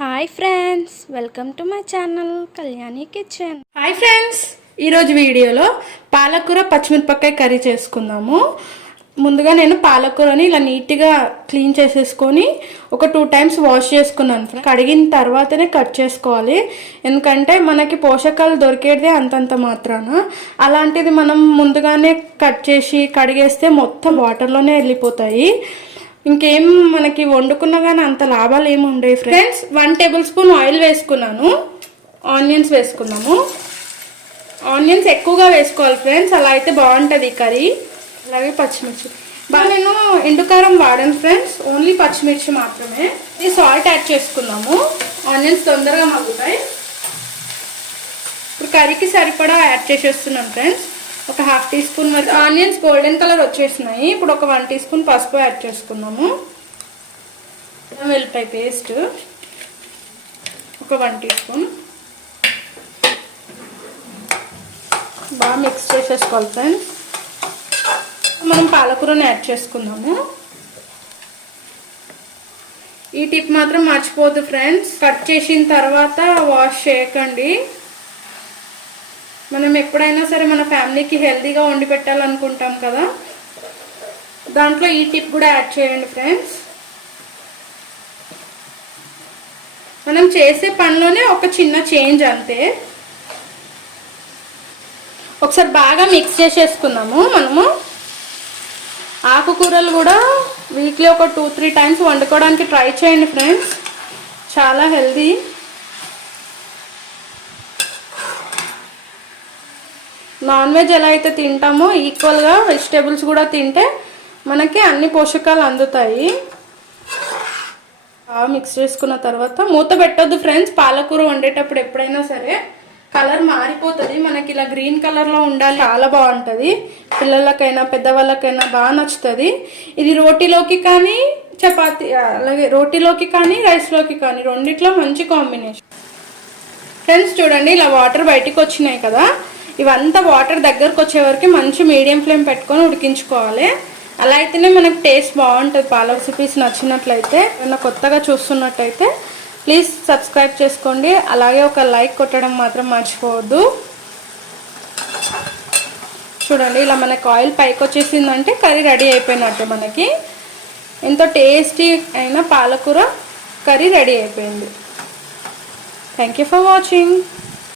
Hi friends welcome to my channel Kalyani kitchen hi friends ఈరోజు వీడియోలో పాలకూర పచ్చిమిరపకాయ కర్రీ చేసుకుందాము. ముందుగా నేను పాలకూరని ఇలా నీట్గా క్లీన్ చేసేసుకొని ఒక టూ టైమ్స్ వాష్ చేసుకున్నాను కడిగిన తర్వాతనే కట్ చేసుకోవాలి. ఎందుకంటే మనకి పోషకాలు దొరికేదే అంతంత మాత్రాన. అలాంటిది మనం ముందుగానే కట్ చేసి కడిగేస్తే మొత్తం వాటర్లోనే వెళ్ళిపోతాయి. ఇంకేం మనకి వండుకున్నా కానీ అంత లాభాలు ఏమి ఉండవు friends one tablespoon oil వేసుకున్నాను. ఆనియన్స్ వేసుకున్నాము. ఆనియన్స్ ఎక్కువగా వేసుకోవాలి ఫ్రెండ్స్ అలా అయితే బాగుంటుంది కర్రీ. అలాగే పచ్చిమిర్చి. బాగా నేను ఎండుకారం వాడాను ఫ్రెండ్స్ ఓన్లీ పచ్చిమిర్చి మాత్రమే. ఇది సాల్ట్ యాడ్ చేసుకున్నాము. ఆనియన్స్ తొందరగా మగ్గుతాయి. ఇప్పుడు కర్రీకి సరిపడా యాడ్ చేసేస్తున్నాను ఫ్రెండ్స్ ఒక హాఫ్ టీ స్పూన్ వరకు. ఆనియన్స్ గోల్డెన్ కలర్ వచ్చేసినాయి. ఇప్పుడు ఒక వన్ టీ స్పూన్ పసుపు యాడ్ చేసుకున్నాము వెల్లిపాయ పేస్ట్ ఒక వన్ టీ స్పూన్ బాగా మిక్స్ చేసేసుకోవాలి ఫ్రెండ్స్ మనం పాలకూరని యాడ్ చేసుకుందాము. ఈ టిప్ మాత్రం మర్చిపోద్దు ఫ్రెండ్స్ కట్ చేసిన తర్వాత వాష్ చేయకండి. మనం ఎప్పుడైనా సరే మన ఫ్యామిలీకి హెల్తీగా వండి పెట్టాలనుకుంటాం కదా? దాంట్లో ఈ టిప్ కూడా యాడ్ చేయండి ఫ్రెండ్స్. మనం చేసే పనిలోనే ఒక చిన్న చేంజ్ అంతే. ఒకసారి బాగా మిక్స్ చేసేసుకుందాము మనము. ఆకుకూరలు కూడా వీక్లీ ఒక టూ త్రీ టైమ్స్ వండుకోవడానికి ట్రై చేయండి ఫ్రెండ్స్. చాలా హెల్దీ. నాన్ వెజ్ ఎలా అయితే తింటామో ఈక్వల్గా వెజిటేబుల్స్ కూడా తింటే మనకి అన్ని పోషకాలు అందుతాయి. బాగా మిక్స్ చేసుకున్న తర్వాత మూత పెట్టొద్దు ఫ్రెండ్స్ పాలకూర వండేటప్పుడు ఎప్పుడైనా సరే కలర్ మారిపోతుంది. మనకి ఇలా గ్రీన్ కలర్లో ఉండాలి చాలా బాగుంటుంది. పిల్లలకైనా పెద్దవాళ్ళకైనా బాగా నచ్చుతుంది. ఇది రోటీలోకి కానీ చపాతి అలాగే రోటీలోకి కానీ రైస్లోకి కానీ రెండిట్లో మంచి కాంబినేషన్ ఫ్రెండ్స్ చూడండి ఇలా వాటర్ బయటికి వచ్చినాయి కదా. ఇవంతా వాటర్ దగ్గరకు వచ్చే వరకు మంచి మీడియం ఫ్లేమ్ పెట్టుకొని ఉడికించుకోవాలి. అలా అయితేనే మనకు టేస్ట్ బాగుంటుంది. పాలక్ రెసిపీస్ నచ్చినట్లయితే ఏమైనా కొత్తగా చూస్తున్నట్టయితే ప్లీజ్ సబ్స్క్రైబ్ చేసుకోండి. అలాగే ఒక లైక్ కొట్టడం మాత్రం మర్చిపోవద్దు. చూడండి ఇలా మనకు ఆయిల్ పైకి వచ్చేసిందంటే కర్రీ రెడీ అయిపోయినట్టు మనకి. ఎంతో టేస్టీ అయిన పాలకూర కర్రీ రెడీ అయిపోయింది. Thank you for watching